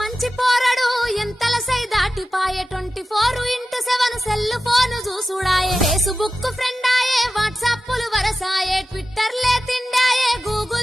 మంచి పోరడు ఎంతల సై దాటిపాయే 24x7 cell phone చూసుడాయే Facebook friend ఆయే వాట్సాప్లు వరసాయే Twitter లే తిండాయే Google